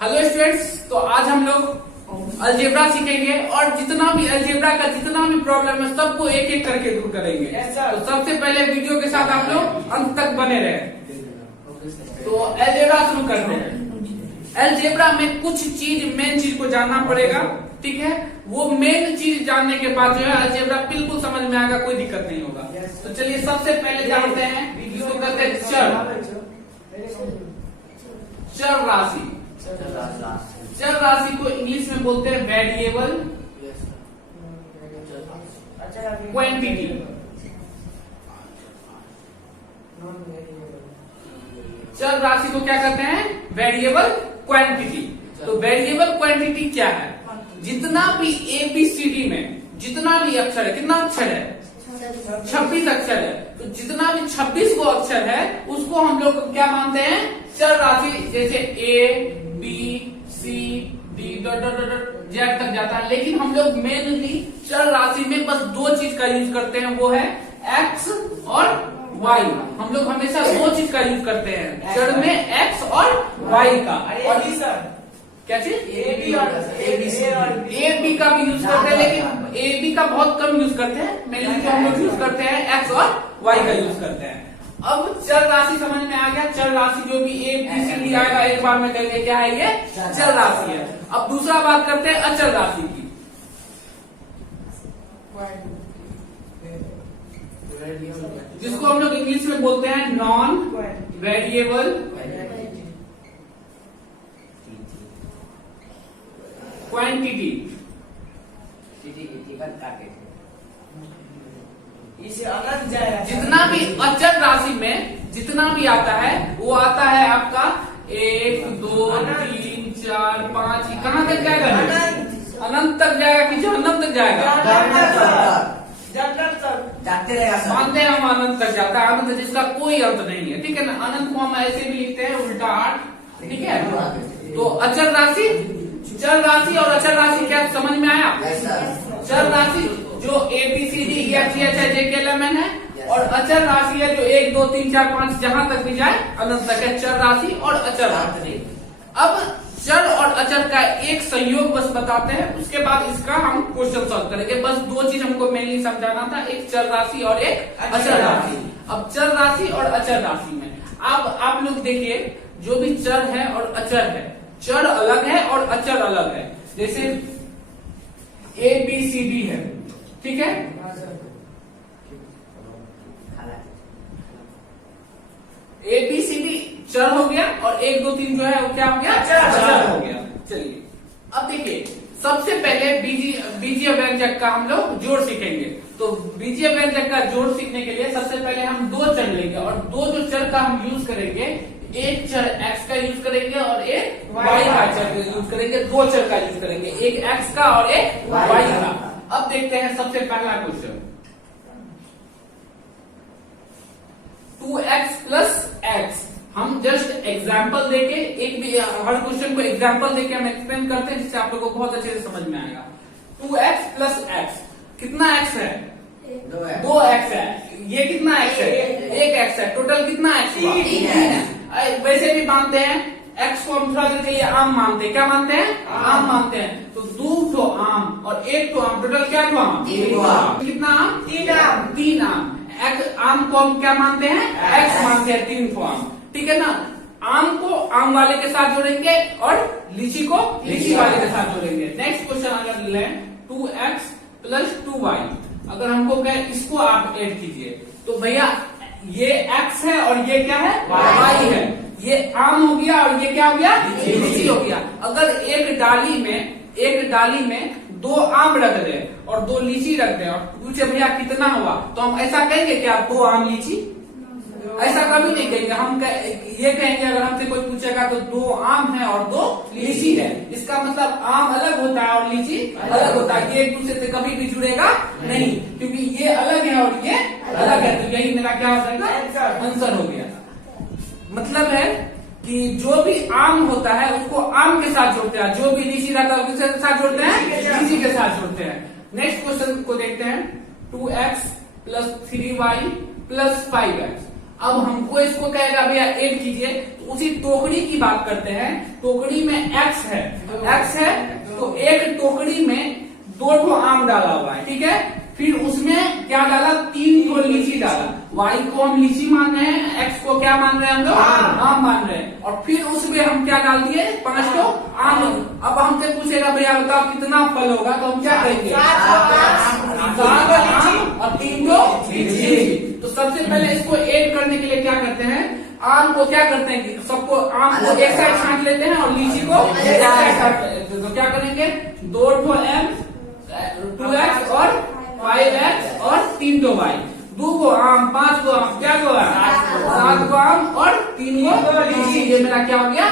Hello students, तो आज हम लोग अलजेब्रा सीखेंगे और जितना भी अलजेब्रा का जितना भी प्रॉब्लम है सबको एक एक करके दूर करेंगे। तो सबसे पहले वीडियो के साथ आप लोग अंत तक बने रहे। तो अलजेब्रा शुरू करते हैं। अलजेब्रा में कुछ चीज मेन चीज को जानना पड़ेगा, ठीक है। वो मेन चीज जानने के बाद जो है अलजेब्रा बिल्कुल समझ में आएगा, कोई दिक्कत नहीं होगा। तो चलिए सबसे पहले जानते हैं, वीडियो करते हैं चर राशि। चर राशि को इंग्लिश में बोलते हैं वेरिएबल क्वांटिटी। चर राशि को क्या कहते हैं? Variable quantity. तो वेरिएबल क्वांटिटी क्या है? जितना भी ABCD में जितना भी अक्षर है, कितना अक्षर है? 26 अक्षर है। तो जितना भी 26 को अक्षर है उसको हम लोग क्या मानते हैं? चर राशि। जैसे ABCD Z तक जाता है, लेकिन हम लोग मेनली चर राशि में बस दो चीज का यूज करते हैं, वो है X और Y। हम लोग हमेशा दो चीज का यूज करते हैं चर में, X और Y का। और क्या चीज? AB का भी यूज करते हैं, लेकिन AB का बहुत कम यूज करते हैं। मेनली जो हम लोग यूज करते हैं X और Y का यूज करते हैं। अब चर राशि समझ में आ गया। चर राशि जो भी ABCD आएगा एक बार में कहेंगे क्या है? ये चर राशि है। अब दूसरा बात करते हैं अचर राशि की। जिसको हम लोग इंग्लिश में बोलते हैं नॉन वेरिएबल क्वांटिटी। जितना भी अचर राशि में जितना भी आता है वो आता है आपका 1 2 3 4 5। कहाँ तक जाएगा? अनंत तक जाएगा कि जहन्नम तक जाएगा? जाते रहेगा। मानते हैं हम अनंत तक जाता है, अनंत जिसका कोई अंत नहीं है, ठीक है ना। अनंत को हम ऐसे भी लिखते हैं उल्टा 8, ठीक है। तो अचर राशि, चर राशि और अचर राशि क्या समझ में आया? चर राशि जो ABCD EFG HIJKLMN है, और अचर राशि है जो 1 2 3 4 5 जहां तक भी जाए अनंत तक है, चर राशि और अचर राशि। अब चर और अचर का एक संयोग बस बताते हैं, उसके बाद इसका हम क्वेश्चन सॉल्व करेंगे। बस दो चीज हमको मेनली समझाना था, एक चर राशि और एक अचर राशि। अब चर राशि और अचर राशि में अब आप लोग देखिए, जो भी चर है और अचर है, चर अलग है और अचर अलग है। जैसे ABCD है, ठीक है। ABCD चर हो गया और 1 2 3 जो है वो क्या हो गया? अचर हो गया। चलिए अब देखिए, सबसे पहले बीजीय व्यंजक का हम लोग जोड़ सीखेंगे। तो बीजीय व्यंजक का जोड़ सीखने के लिए सबसे पहले हम दो चर लेंगे, और दो जो चर का हम यूज करेंगे, एक चर X का यूज करेंगे और एक Y का चर यूज करेंगे। दो चर का यूज करेंगे, एक X का और एक Y का। अब देखते हैं सबसे पहला क्वेश्चन, 2x प्लस x। हम जस्ट एग्जाम्पल देके, एक भी हर क्वेश्चन को एग्जाम्पल देके हम एक्सप्लेन करते हैं, जिससे आप लोगों को बहुत अच्छे से समझ में आएगा। 2x प्लस x, कितना x है? 2x है। ये कितना x है? 1x है। टोटल कितना x हुआ? 3 है। वैसे भी मानते हैं x को हम थोड़ा देर के लिए आम मानते हैं। क्या मानते हैं? आम मानते हैं। तो 2 ठो आम और 1 ठो आम, टोटल क्या ठो आम? 3 आम। कितना आम? 3 आम। 3 आम। आम को हम क्या मानते हैं? x मानते हैं। 3 ठो आम, ठीक है ना। आम को आम वाले के साथ जोड़ेंगे और लीची को लीची वाले के साथ जोड़ेंगे। नेक्स्ट क्वेश्चन अगर लें, 2x प्लस 2y। अगर हमको कहे इसको आप ऐड कीजिए, तो भैया ये x है और ये क्या है? y है। ये आम हो गया और ये क्या हो गया? लीची हो गया। अगर एक डाली में 2 आम रख दे और 2 लीची रख दे और पूछे भैया कितना हुआ, तो हम ऐसा कहेंगे क्या 2 आम लीची? ऐसा कभी नहीं कहेंगे। हम ये कहेंगे, अगर हमसे कोई पूछेगा तो 2 आम है और 2 लीची है। इसका मतलब आम अलग होता है और लीची अलग होता है। ये एक दूसरे से कभी भी जुड़ेगा नहीं, क्योंकि ये अलग है और ये अलग है। तो यही मेरा क्या हो जाएगा? आंसर हो गया। मतलब है कि जो भी आम होता है उसको आम के साथ जोड़ते हैं, जो भी लीची रहता है उसके साथ जोड़ते हैं, लीची के साथ जोड़ते हैं। नेक्स्ट क्वेश्चन को देखते हैं, 2x plus 3y plus 5x। अब हमको इसको कहेगा भैया ऐड कीजिए, तो उसी टोकरी की बात करते हैं। टोकरी में एक्स है, तो एक टोकरी में 2 ठो आम डाला हुआ है, ठीक है। फिर उसमें क्या डाला, 3 ठो लीची डाला। वाई को हम लीची मान रहे हैं, एक्स को क्या मान रहे हैं हम लोग, आम मान रहे हैं। और फिर उसमें हम क्या डाल दिए, 5 ठो आम। अब हमसे पूछेगा भैया बताओ कितना फल होगा, तो हम क्या करेंगे, 7 आम और 3 ठो लीची। तो सबसे पहले इसको ऐड करने के लिए क्या करते हैं, आम को क्या करते हैं कि सबको आम को एक साइड छांट लेते हैं और लीची को एक साइड छांट लेते हैं। तो क्या करेंगे, 2 ठो एम, 2x और 5x और 3 ठो y, 2 को आम, 5 को आम, क्या को आम, 7 को आम और 3 को लीची। ये मेरा क्या हो गया,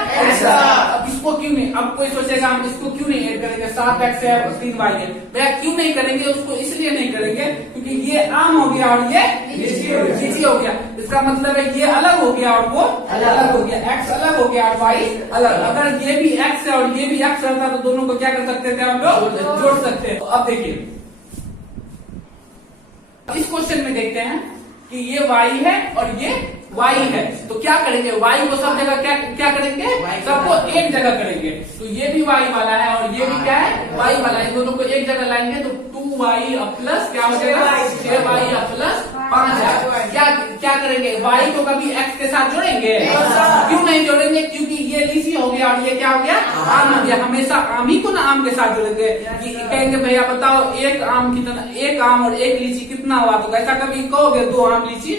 अब इसको क्यों नहीं, अब कोई सोचेगा हम इसको क्यों नहीं ऐड करेंगे, 7x है और 3y है। भैया क्यों नहीं करेंगे, उसको इसलिए नहीं करेंगे क्योंकि ये आम हो गया और ये लीची हो गया। इसका मतलब है ये अलग हो गया और वो अलग हो गया, x अलग हो गया और y अलग। अगर ये भी x है और ये भी x रहता तो दोनों को क्या कर सकते थे हम लोग, जोड़ सकते हैं। तो अब देखिए इस क्वेश्चन में देखते हैं कि ये y है और ये y है, तो क्या करेंगे, y को सब जगह क्या करेंगे, सबको एक जगह करेंगे। तो ये भी y वाला है और ये भी क्या है, y वाला है। दोनों को एक जगह लाएंगे तो 2y प्लस क्या हो जाएगा, 6y प्लस 5 है। क्या करेंगे, y को कभी x के साथ जोड़ेंगे, क्यों नहीं जोड़ेंगे, क्योंकि ये लीची हो गया और ये क्या हो गया, आम हो गया। हमेशा आम ही को ना आम के साथ जोड़ेंगे। कहेंगे भैया बताओ एक आम कितना, एक आम और एक लीची कितना हुआ, तो ऐसा कभी कहोगे 2 आम लीची,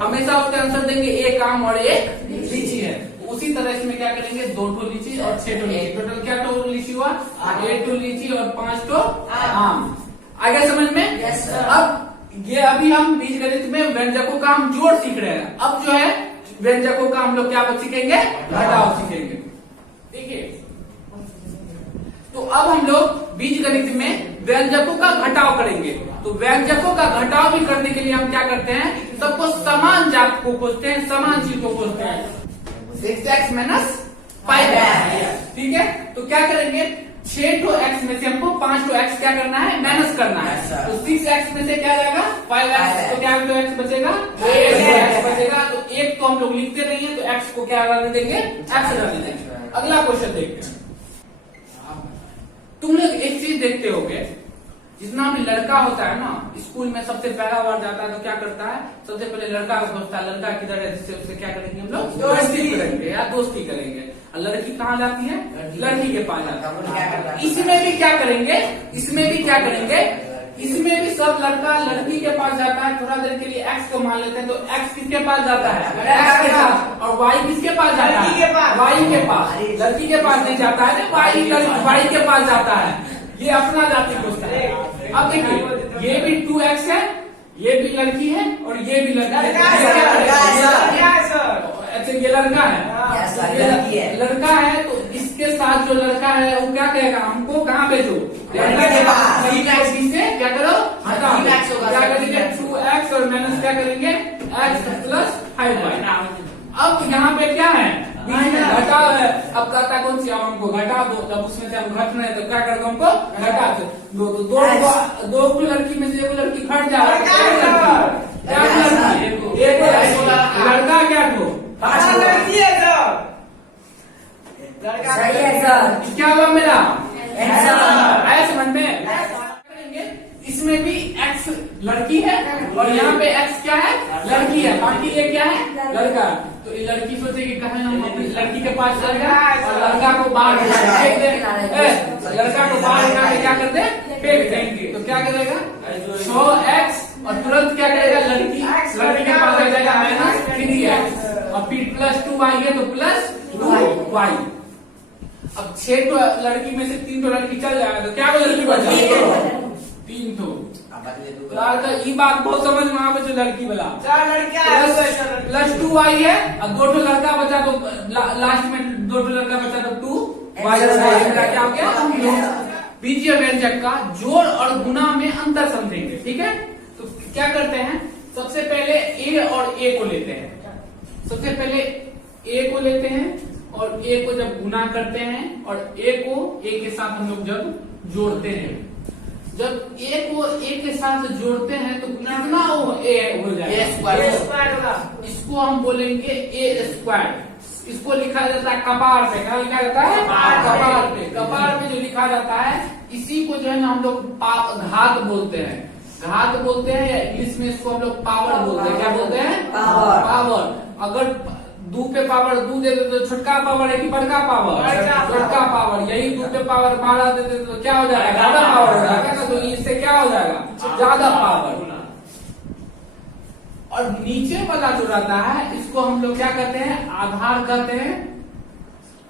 हमेशा उसका आंसर देंगे एक आम और एक लीची है। उसी तरह इसमें क्या करेंगे, 2 ठो लीची और 6 ठो लीची, टोटल क्या ठो लीची हुआ, 8 ठो लीची और 5 ठो आम। आगे समझ में। अब ये अभी हम बीजगणित में व्यंजकों का हम जोड़ सीख रहे हैं। अब जो है व्यंजकों का हम लोग क्या सीखेंगे, घटाव सीखेंगे। देखिए तो अब हम लोग बीजगणित में व्यंजकों का घटाव करेंगे। तो व्यंजकों का घटाव भी करने के लिए हम क्या करते हैं, सबको समान जात को खोजते हैं, समान चीज को खोजते हैं। 6x माइनस 5x, ठीक है। तो क्या करेंगे, 6 ठो x में से हमको 5 ठो x क्या करना है, माइनस करना है। तो 6x में से क्या जाएगा, 5x, तो क्या x बचेगा, 8x बचेगा। तो 1 को हम लोग लिखते नहीं है, तो x को क्या डाल देंगे, x डाल देंगे। अगला क्वेश्चन देखते हैं। तुम लोग एक चीज देखते होगे, जितना भी लड़का होता है ना, स्कूल में सबसे पहला बार जाता है तो क्या करता है, सबसे पहले लड़का को खोजता है, लड़का किधर है, जिससे उससे क्या करेंगे हम लोग, दोस्ती करेंगे या दोस्ती करेंगे। और लड़की कहाँ जाती है, लड़की के पास जाती है। इसमें भी क्या करेंगे, इसमें भी सब लड़का लड़की के पास जाता है। थोड़ा देर के लिए x को मान लेते हैं, तो x किसके पास जाता है, x के पास, और y किसके पास जाता है, y के पास। लड़की के पास नहीं जाता है, y के पास जाता है। ये अपना जाति खोजता है। अब देखिए ये भी 2x है, ये भी लड़की है और ये भी लड़का है। अच्छा ये लड़का है, लड़का है, तो इसके साथ जो लड़का है वो क्या कहेगा, हमको कहाँ भेजो, लड़का के पास। से क्या करो, हटाओ, क्या करेंगे, 2x और माइनस क्या करेंगे, x प्लस 5y। अब यहाँ पे क्या है, बीच में घटाव है। अब कहता कौन सी, हमको घटा दो, जब उसमें से हम घट रहे तो क्या करते हमको घटा दो। दो को लड़की में से एक लड़की घट जाए, लड़का क्या को, लड़की है सर, क्या हुआ मेरा आया समझ में। इसमें भी x लड़की है और यहाँ पे x क्या है, लड़की है, बाकी ये क्या है, लड़का। तो ये लड़की सोचेगी कहा हम अपनी लड़की के पास चल जाए और लड़का को बाहर फेंक दे, लड़का को बाहर निकाल के क्या कर दे, फेंक देंगे। तो क्या करेगा, 6x और तुरंत क्या करेगा, लड़की के पास आ जाएगा माइनस 3x और फिर प्लस 2y है तो प्लस 2y। अब 6 तो लड़की में से 3 तो लड़की चल जाएगा, तो क्या लड़की बचा, 3 तो। ये बात बहुत समझ में आ बच्चों, लड़की वाला प्लस 2y है और 2 तो लड़का बचा, तो लास्ट में 2 तो लड़का बचा तो 2y। क्या हो गया, बीजीय व्यंजक का जोड़ और गुणा में अंतर समझेंगे, ठीक है। तो क्या करते हैं, सबसे पहले a और a को लेते हैं, सबसे पहले a को लेते हैं और a को जब गुना करते हैं और a को a के साथ हम लोग जब जोड़ते हैं, जब ए को ए के साथ जोड़ते हैं तो कितना वो ए हो जाएगा? ए स्क्वायर होगा। इसको हम बोलेंगे ए स्क्वायर। इसको लिखा जाता है कपार पे। क्या लिखा जाता है? कपार पे। कपार पे जो लिखा जाता है इसी को जो है ना हम लोग घात बोलते हैं। घात बोलते हैं या इंग्लिश में इसको हम लोग पावर बोलते हैं। क्या बोलते हैं? पावर। पावर। अगर 2 पे पावर 2 दे दे तो छोटका पावर है कि बड़का पावर? छोटका पावर। यही 2 पे पावर 12 दे दे तो क्या हो जाएगा? ज्यादा पावर हो जाएगा। तो इससे क्या हो जाएगा? ज्यादा पावर। और नीचे वाला जो रहता है इसको हम लोग क्या कहते हैं? आधार कहते हैं,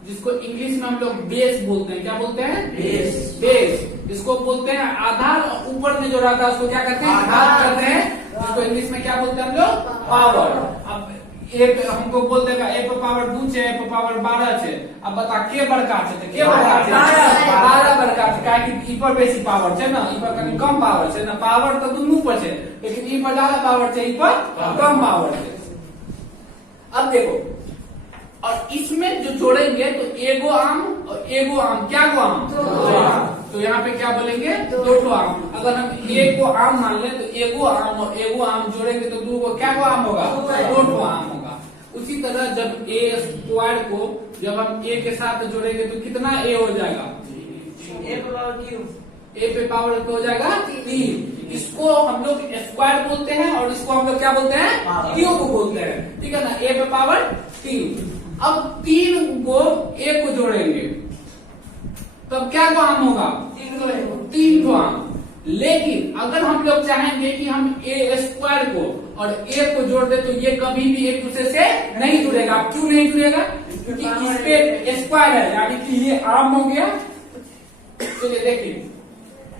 जिसको इंग्लिश में हम लोग बेस बोलते हैं। क्या बोलते हैं? बेस। बेस इसको बोलते हैं आधार। और ऊपर में जो रहता है उसको क्या कहते हैं? आधार कहते हैं, जिसको इंग्लिश में क्या बोलते हैं हम लोग? पावर। अब ए पे हमको बोल देगा ए पे पावर 2 छे, ए पे पावर 12 छे। अब बता के बड़का छे? तो के बड़का छे? 12 बड़का छे। काहे कि ई पर बेसी पावर छे ना, ई पर कनी कम पावर छे ना। पावर तो दुनू पर छे, लेकिन ई पर ज्यादा पावर छे, ई पर कम पावर छे। अब देखो, और इसमें जो जोड़ेंगे तो एगो आम और एगो आम। क्या गो आम? दो आम। तो यहाँ पे क्या बोलेंगे? दो आम। अगर हम एक को आम मान लें तो एगो आम और एगो आम जोड़ेंगे तो दो को क्या गो आम होगा? दो आम होगा। उसी तरह जब ए स्क्वायर को जब हम ए के साथ जोड़ेंगे तो कितना ए हो जाएगा? ए पे पावर हो जाएगा 3। इसको हम लोग स्क्वायर बोलते हैं और इसको हम लोग क्या बोलते हैं? क्यूब बोलते हैं। ठीक है ना? ए पे पावर 3। अब 3 को ए को जोड़ेंगे तब क्या को आम होगा? 3 को आम। लेकिन अगर हम लोग चाहेंगे कि हम ए स्क्वायर को और ए को जोड़ दे तो ये कभी भी एक दूसरे से नहीं जुड़ेगा। क्यों नहीं जुड़ेगा? क्योंकि इस पे स्क्वायर है, यानी कि ये आम हो गया। चलिए देखिए,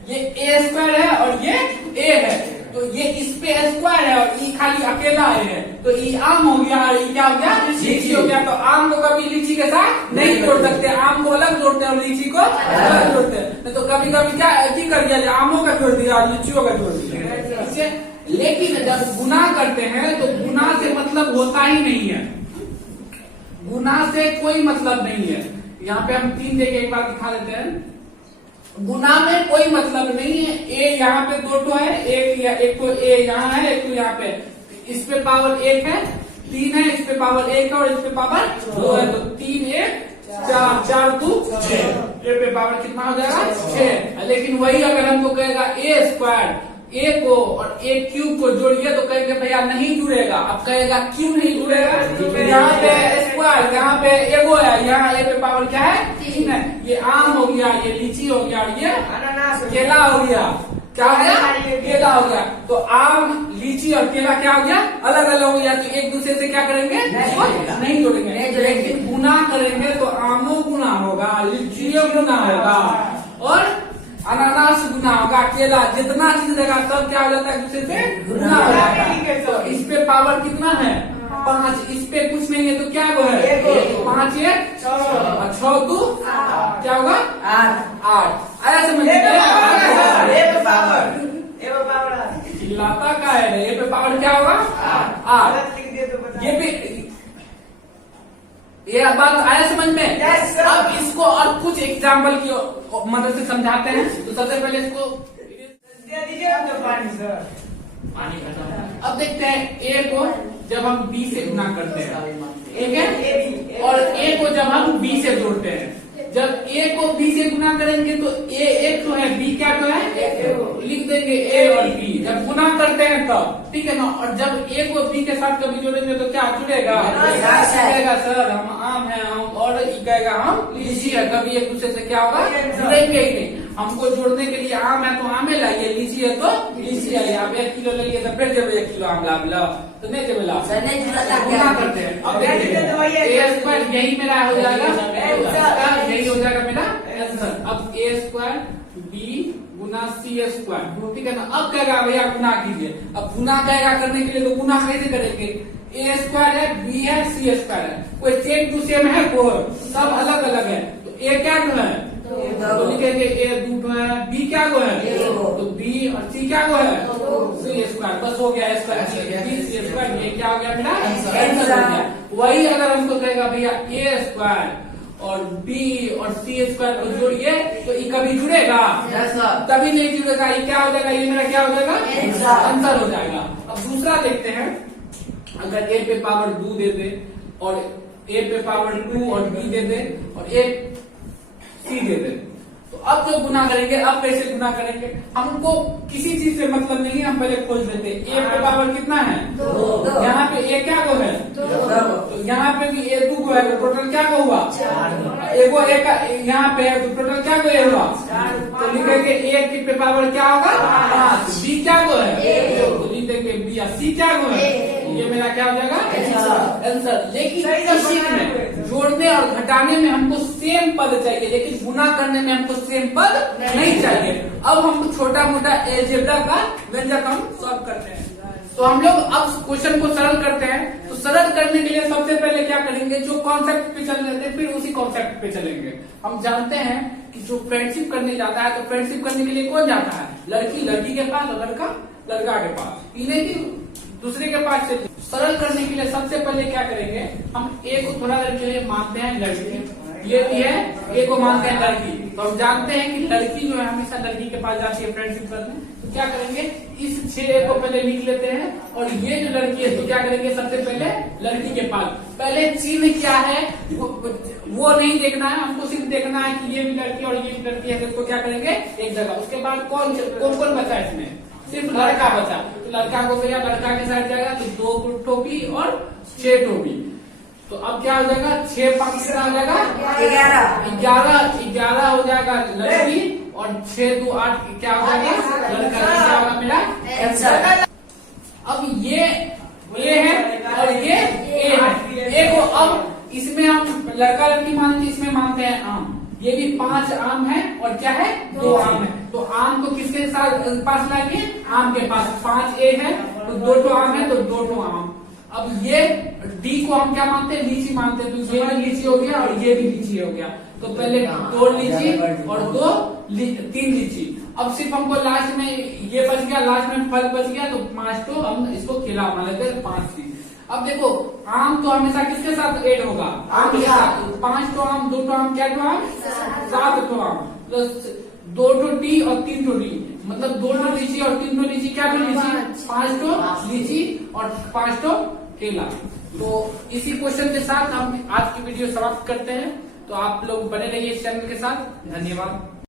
ये ए स्क्वायर है और ये ए है, तो ये इस पे स्क्वायर है और ई खाली अकेला है, तो ई आम हो गया और ई क्या हो गया? लीची हो गया। तो आम को कभी लीची के साथ नहीं जोड़ सकते। आम को अलग जोड़ते हैं और लीची को अलग जोड़ते हैं। तो कभी कभी क्या कर दिया? आमों का जोड़ दिया और लीचियों का जोड़ दिया। लेकिन जब गुना करते हैं तो गुना से मतलब होता ही नहीं है। गुना से कोई मतलब नहीं है। यहाँ पे हम 3 देके एक बार दिखा देते हैं। गुना में कोई मतलब नहीं है। ए यहाँ पे 2 है, एक तो ए यहाँ है, एक तो यहाँ पे। इस पे पावर 1 है, 3 है, इस पे पावर 1 है और इस पे पावर 2 है। तो 3 1 4 4 2 6। ए पे पावर कितना हो जाएगा? 6। लेकिन वही अगर हमको कहेगा ए स्क्वायर, ए को और ए क्यूब को जोड़िए तो कहेंगे भैया नहीं जुड़ेगा। अब कहेगा क्यों नहीं जुड़ेगा? यहाँ पे स्क्वायर, यहाँ पे एगो है, यहाँ ए पे पावर क्या है? 3 है। ये आम हो गया, ये लीची हो गया और ये केला हो गया। क्या हो गया? केला हो गया। तो आम, लीची और केला क्या हो गया? अलग अलग हो गया। तो एक दूसरे से क्या करेंगे? नहीं जोड़ेंगे। लेकिन गुना करेंगे तो आमो गुना होगा, लीचियों गुना होगा और अनानास गुना होगा, केला, जितना चीज रहेगा सब क्या हो जाता है? दूसरे से गुना हो जाता है। तो इस पे पावर कितना है? 5। इस पे कुछ नहीं है तो क्या वो है? 5 1 6 2 क्या होगा? 8। आया समझ में? चिल्लाता का है? ए पे पावर क्या होगा? 8। ये भी ये बात आया समझ में? अब इसको और कुछ एग्जाम्पल की मदद से समझाते हैं। तो सबसे पहले इसको पानी खत्म। अब देखते हैं ए को जब हम बी से गुना करते हैं, ठीक है? और ए को जब हम बी से जोड़ते हैं, जब ए को बी से गुना करेंगे तो ए एक तो है, बी क्या तो है? लिख देंगे ए और बी जब गुना करते हैं तब, ठीक है ना? और जब ए को बी के साथ कभी जोड़ेंगे तो क्या जुड़ेगा? जुड़ेगा सर, हम आम है, हम और कहेगा हम लीची है। कभी एक दूसरे से क्या होगा? जुड़ेंगे ही नहीं। हमको जोड़ने के लिए आम है तो आमे लाइए, लीची है तो लीची लाइए। आप 1 किलो लाइए तो फिर जब 1 किलो आम ला तो नहीं जब गुना करते हैं। अब देखिए ए स्क्वायर यही मेरा हो जाएगा, यही हो जाएगा मेरा आंसर। अब ए स्क्वायर बी गुना सी स्क्वायर, ठीक है ना? अब कहेगा भैया गुना कीजिए। अब गुना कहेगा करने के लिए तो गुना कैसे करेंगे? ए स्क्वायर है, बी है, सी स्क्वायर है, कोई सेम टू सेम है? कोई सब अलग अलग है। तो ए क्या जो है? तो लिखेंगे ए 2 है, बी क्या को है? तो बी और सी क्या को है? सी स्क्वायर। बस हो गया स्क्वायर, बी सी स्क्वायर। ये क्या हो गया मेरा? आंसर हो गया। वही अगर हमको कहेगा भैया ए स्क्वायर और बी और सी स्क्वायर को जोड़िए तो ये कभी जुड़ेगा? Yes, sir. तभी नहीं जुड़ेगा। ये क्या हो जाएगा? ये मेरा क्या हो जाएगा? Answer. आंसर हो जाएगा। अब दूसरा देखते हैं, अगर a पे पावर 2 दे दे और a पे पावर 2 और b दे दे और a c दे दे, तो अब जो गुना करेंगे, अब कैसे गुना करेंगे? हमको किसी चीज से मतलब नहीं है, हम पहले खोज लेते हैं। a पे पावर कितना है? 2। यहाँ पे a क्या को है? तो यहाँ पे भी a 2 को है, तो टोटल क्या को हुआ? 4। एगो एक यहाँ पे है, तो टोटल क्या को हुआ? तो लिखेंगे a की पे पावर क्या होगा? 5। b क्या को है? तो लिखेंगे b या c क्या को है? ये मेरा क्या हो जाएगा? आंसर। लेकिन इस शीट में जोड़ने और घटाने में हमको सेम पद चाहिए, लेकिन गुना करने में हमको सेम पद नहीं चाहिए। अब हम छोटा मोटा एलजेब्रा का व्यंजक हम सॉल्व करते हैं। तो हम लोग अब क्वेश्चन को सरल करते हैं। तो सरल करने के लिए सबसे पहले क्या करेंगे? जो कॉन्सेप्ट पे चल रहे थे फिर उसी कॉन्सेप्ट पे चलेंगे। हम जानते हैं कि जो फ्रेंडशिप करने जाता है, तो फ्रेंडशिप करने के लिए कौन जाता है? लड़की लड़की के पास और लड़का लड़का के पास, इन्हें भी दूसरे के पास से। सरल करने के लिए सबसे पहले क्या करेंगे? हम ए को थोड़ा देर के लिए मानते हैं लड़की, ये भी है, ए को मानते हैं लड़की। तो हम जानते हैं कि लड़की जो है हमेशा लड़की के पास जाती है फ्रेंडशिप करने। तो क्या करेंगे? इस 6 को पहले लिख लेते हैं, और ये जो लड़की है तो क्या करेंगे? सबसे पहले लड़की के पास। पहले चिन्ह क्या है वो नहीं देखना है, हमको सिर्फ देखना है कि ये भी लड़की और ये भी लड़की है, तो इसको क्या करेंगे? एक जगह। उसके बाद कौन कौन बचा इसमें? सिर्फ लड़का बचा, तो लड़का को भैया लड़का के साथ जाएगा, तो 2 टोपी और 6 टोपी। तो अब क्या हो जाएगा? 6 5 कितना हो जाएगा? 11 हो जाएगा लड़की, और 6 2 8 क्या हो जाएगा? लड़का। क्या होगा मेरा आंसर? अब ये है और ये ए है। ए को अब इसमें हम लड़का लड़की मानते, इसमें मानते हैं आम। ये भी 5 आम है और क्या है? 2 आम है। तो आम को किसके साथ पास लाएंगे? आम के पास। 5 ए है तो 2 आम है, तो 2 आम। अब ये डी को हम क्या मानते हैं? लीची मानते हैं। तो ये भी लीची हो गया और ये भी लीची हो गया। तो पहले 2 लीची और 3 लीची। अब सिर्फ हमको लास्ट में ये बच गया, लास्ट में फल बच गया, तो 5 तो हम इसको खिला मान लेते हैं 5 सी। अब देखो आम तो हमेशा किसके साथ ऐड होगा? आम के साथ। 5 तो आम, 2 आम, क्या तो आम? 7 तो आम, प्लस 2 डी और 3 डी, मतलब 2 लीची और 3 लीची, क्या तो लीची? 5 लीची और 5 केला। तो इसी क्वेश्चन के साथ हम आज की वीडियो समाप्त करते हैं। तो आप लोग बने रहिए इस चैनल के साथ। धन्यवाद।